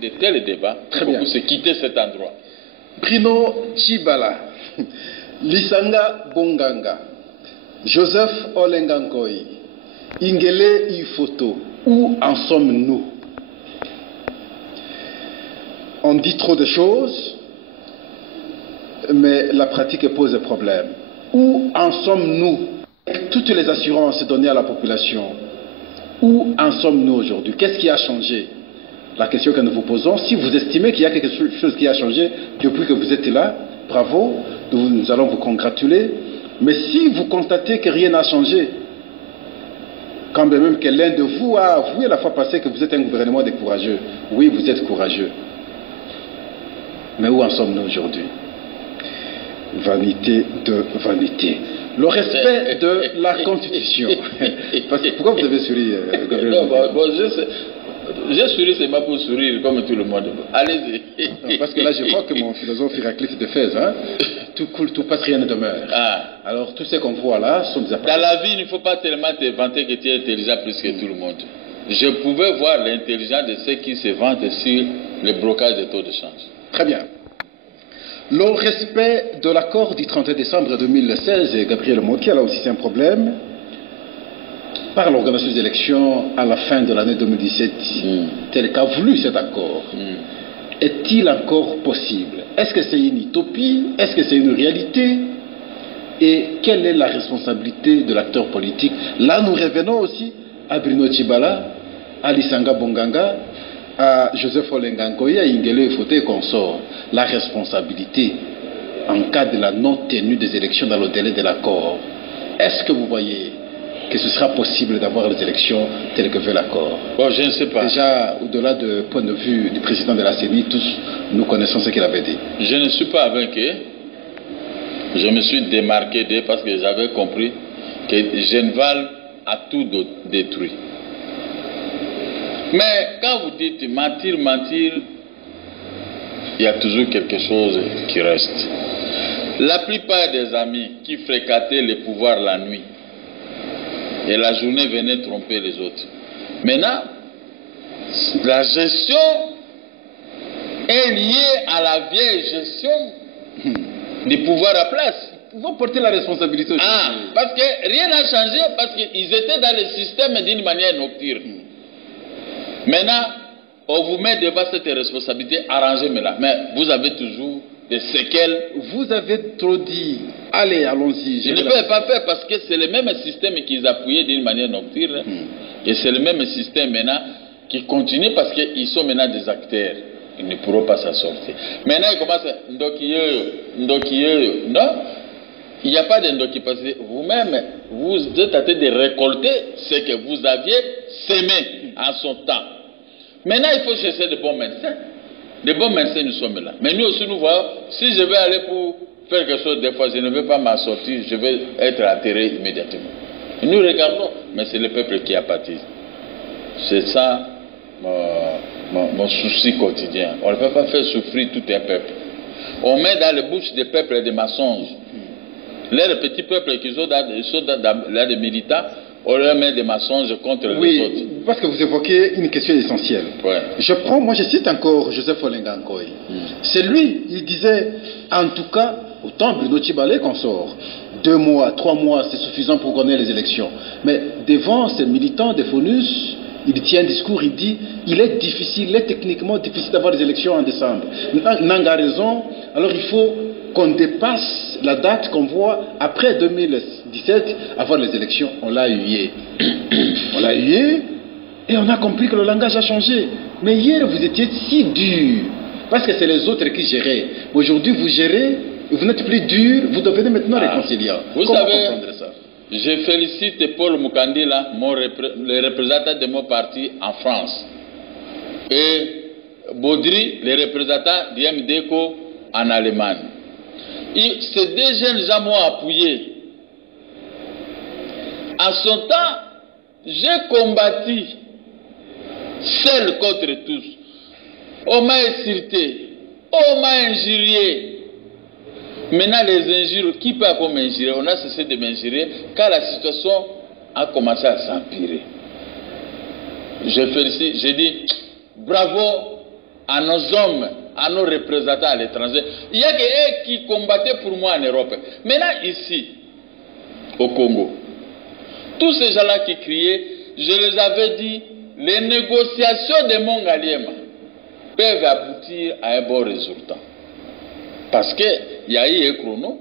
De tels débats, très bien. Pour se quitter cet endroit. Bruno Tshibala, Lisanga Bonganga, Joseph Olengankoi, Ingele Ifoto, où en sommes-nous? On dit trop de choses, mais la pratique pose problème. Où en sommes-nous? Toutes les assurances données à la population, où en sommes-nous aujourd'hui? Qu'est-ce qui a changé? La question que nous vous posons, si vous estimez qu'il y a quelque chose qui a changé depuis que vous êtes là, bravo, nous allons vous congratuler. Mais si vous constatez que rien n'a changé, quand même que l'un de vous a avoué la fois passée que vous êtes un gouvernement des courageux, oui, vous êtes courageux. Mais où en sommes-nous aujourd'hui? Vanité de vanité. Le respect de la Constitution. Parce que pourquoi vous avez souri, Gabriel? Non, j'ai souri, c'est pas pour sourire comme tout le monde. Allez-y. Parce que là, je crois que mon philosophe Héraclite de Fès, hein, tout coule, tout passe, rien ne demeure. Ah. Alors, tous ceux qu'on voit là sont des appareils. Dans la vie, il ne faut pas tellement te vanter que tu es intelligent plus que tout le monde. Je pouvais voir l'intelligence de ceux qui se vantent sur le blocage des taux de change. Très bien. Le respect de l'accord du 31 décembre 2016, Gabriel Moki, là aussi c'est un problème, par l'organisation des élections à la fin de l'année 2017, tel qu'a voulu cet accord, est-il encore possible? Est-ce que c'est une utopie? Est-ce que c'est une réalité? Et quelle est la responsabilité de l'acteur politique? Là, nous revenons aussi à Bruno Tshibala, à Lisanga Bonganga, à Joseph Olengankoi, à Ingele Ifoto et consorts. La responsabilité en cas de la non-tenue des élections dans le délai de l'accord. Est-ce que vous voyez que ce sera possible d'avoir les élections telles que veut l'accord? Bon, je ne sais pas. Déjà, au-delà du point de vue du président de la CENI, tous nous connaissons ce qu'il avait dit. Je ne suis pas vaincu. Je me suis démarqué d'eux parce que j'avais compris que Genval a tout détruit. Mais quand vous dites mentir, il y a toujours quelque chose qui reste. La plupart des amis qui fréquentaient les pouvoirs la nuit et la journée venaient tromper les autres. Maintenant, la gestion est liée à la vieille gestion du pouvoir à place. Ils vont porter la responsabilité aussi. Ah, parce que rien n'a changé, parce qu'ils étaient dans le système d'une manière nocturne. Maintenant, on vous met devant cette responsabilité, arrangez-la. Mais vous avez toujours des séquelles. Vous avez trop dit, allez, allons-y. Je ne peux pas faire parce que c'est le même système qu'ils appuyaient d'une manière nocturne. Et c'est le même système maintenant qui continue parce qu'ils sont maintenant des acteurs. Ils ne pourront pas s'en sortir. Maintenant, ils commencent à Ndokiye. Non, il n'y a pas de Ndoki parce que vous-même, vous êtes en train de récolter ce que vous aviez sémé en son temps. Maintenant, il faut chercher de bons médecins. De bons médecins, nous sommes là. Mais nous aussi, nous voyons, si je vais aller pour faire quelque chose, des fois, je ne vais pas m'en sortir, je vais être atterré immédiatement. Et nous regardons, mais c'est le peuple qui a pâti. C'est ça mon souci quotidien. On ne peut pas faire souffrir tout un peuple. On met dans les bouches des peuples des mensonges. Les petits peuples qui sont là des militants, on leur met des mensonges contre les autres. Oui, parce que vous évoquez une question essentielle. Ouais. Je cite encore Joseph Olengankoi. C'est lui, il disait, en tout cas, autant Bruno Tshibala qu'on sort, 2 mois, 3 mois, c'est suffisant pour connaître les élections. Mais devant ces militants des FONUS, il tient un discours, il dit, il est techniquement difficile d'avoir des élections en décembre. Nanga a raison, alors il faut qu'on dépasse la date qu'on voit après 2017, avoir les élections. On l'a hué. On l'a hué et on a compris que le langage a changé. Mais hier, vous étiez si dur, parce que c'est les autres qui géraient. Aujourd'hui, vous gérez, vous n'êtes plus dur, vous devenez maintenant réconciliant. Vous Comment savez, comprendre ça? Je félicite Paul Mukandila, le représentant de mon parti en France, et Baudry, le représentant d'IMDECO en Allemagne. Ces 2 jeunes gens m'ont appuyé. En son temps, j'ai combattu seul contre tous. On m'a insulté, on m'a injurié. Maintenant, les injures, qui peut encore m'injurer? On a cessé de m'injurer car la situation a commencé à s'empirer. Je félicite, je dis bravo à nos hommes, à nos représentants à l'étranger. Il n'y a que eux qui combattaient pour moi en Europe. Maintenant, ici, au Congo, tous ces gens-là qui criaient, je les avais dit, les négociations de Mongaliema peuvent aboutir à un bon résultat. Parce qu'il y a eu un chrono,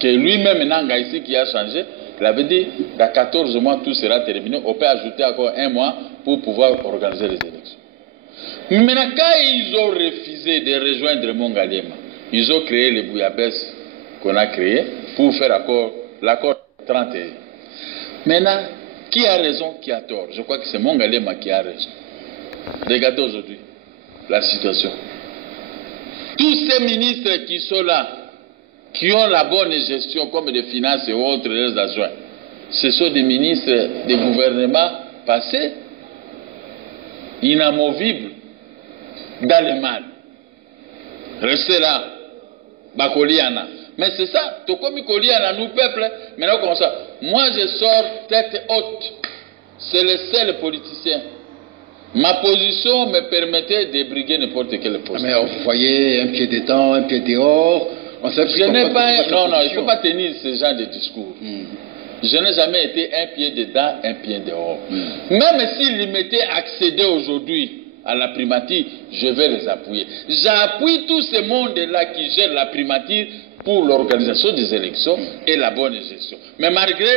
que lui-même, Nanga ici, qui a changé, il avait dit, dans 14 mois, tout sera terminé. On peut ajouter encore 1 mois pour pouvoir organiser les élections. Mais maintenant, quand ils ont refusé de rejoindre Mongaliema, ils ont créé les bouillabaisse qu'on a créé pour faire l'accord 31. Maintenant, qui a raison, qui a tort? Je crois que c'est Mongaliema qui a raison. Regardez aujourd'hui la situation. Tous ces ministres qui sont là, qui ont la bonne gestion comme des finances et autres, les adjoints, ce sont des ministres des gouvernements passés, inamovibles, dans le mal. Restez là, Bakoliana. Mais c'est ça, Tokomi Koliana, nous peuple, maintenant comme ça. Moi je sors tête haute, c'est le seul politicien. Ma position me permettait de briguer n'importe quel poste. Mais vous voyez, un pied dedans, un pied dehors. Je n'ai pas. Non, il ne faut pas tenir ce genre de discours. Je n'ai jamais été un pied dedans, un pied dehors. Même s'ils m'étaient accédé aujourd'hui à la primature, je vais les appuyer. J'appuie tout ce monde-là qui gère la primature pour l'organisation des élections et la bonne gestion. Mais malgré,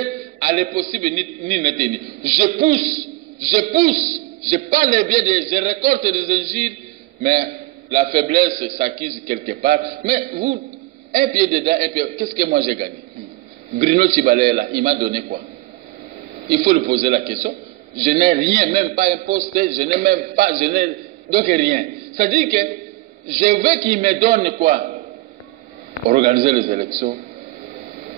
elle est possible ni ne tenir. Je pousse. Je parle bien, je récolte des injures, mais la faiblesse s'acquise quelque part. Mais vous, un pied dedans, un pied, qu'est-ce que moi j'ai gagné? Bruno Tchibalé là, il m'a donné quoi? Il faut lui poser la question. Je n'ai rien, même pas un poste, je n'ai même pas, donc rien. C'est-à-dire que je veux qu'il me donne quoi? Organiser les élections,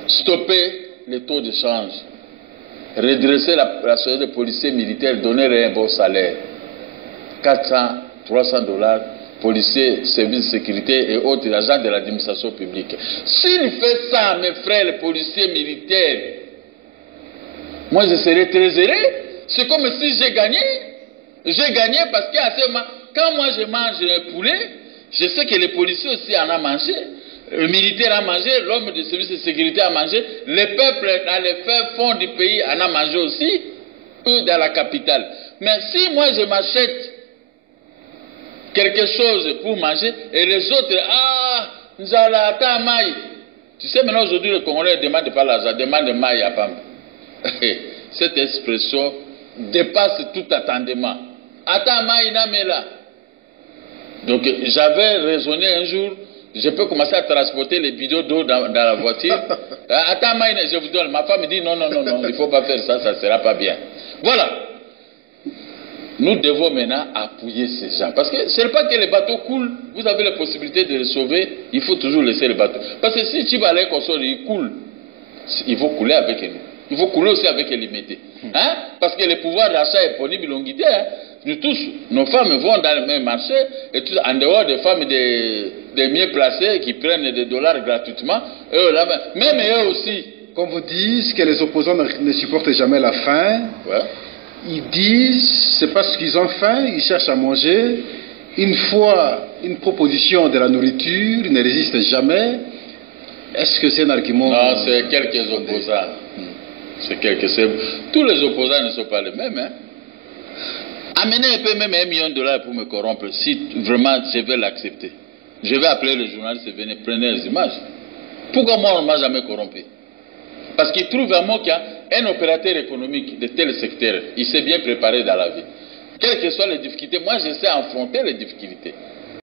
stopper les taux de change, redresser la société des policiers militaires, donner un bon salaire. 400, 300 $, policiers, services de sécurité et autres agents de l'administration publique. S'il fait ça, mes frères, les policiers militaires, moi je serais très heureux. C'est comme si j'ai gagné. J'ai gagné parce qu'à ce moment, quand moi je mange un poulet, je sais que les policiers aussi en ont mangé. Le militaire a mangé, l'homme de service de sécurité a mangé, le peuple dans les fins fonds du pays en a mangé aussi, eux dans la capitale. Mais si moi je m'achète quelque chose pour manger et les autres, Nzala ata maï. Tu sais maintenant aujourd'hui le Congolais ne demande pas l'argent, demande maï à Pam. Cette expression dépasse tout attendement. Ata maï namela. Donc j'avais raisonné un jour. Je peux commencer à transporter les bidons d'eau dans la voiture. Attends, je vous donne. Ma femme me dit non, il ne faut pas faire ça, ça ne sera pas bien. Voilà. Nous devons maintenant appuyer ces gens. Parce que ce n'est pas que les bateaux coulent. Vous avez la possibilité de les sauver. Il faut toujours laisser les bateaux. Parce que si Tchibalé Kosori, il coule, il faut couler avec nous. Il faut couler aussi avec l'immédiat. Hein? Parce que les pouvoirs d'achat et disponibles l'ont guidé. Hein? Nous tous, nos femmes vont dans le même marché, et tous, en dehors des femmes des mieux placées qui prennent des dollars gratuitement, eux, là, même eux aussi. Quand vous dites que les opposants ne supportent jamais la faim, ouais. Ils disent, c'est parce qu'ils ont faim, ils cherchent à manger. Une fois une proposition de la nourriture, ils ne résistent jamais. Est-ce que c'est un argument? Non, c'est quelques opposants. Tous les opposants ne sont pas les mêmes. Hein? Amener un peu même $1 million pour me corrompre, si vraiment je vais l'accepter. Je vais appeler les journalistes et venir prendre les images. Pourquoi moi on ne m'a jamais corrompu? Parce qu'il trouve vraiment qu'il y a un opérateur économique de tel secteur, il s'est bien préparé dans la vie. Quelles que soient les difficultés, moi je sais affronter les difficultés.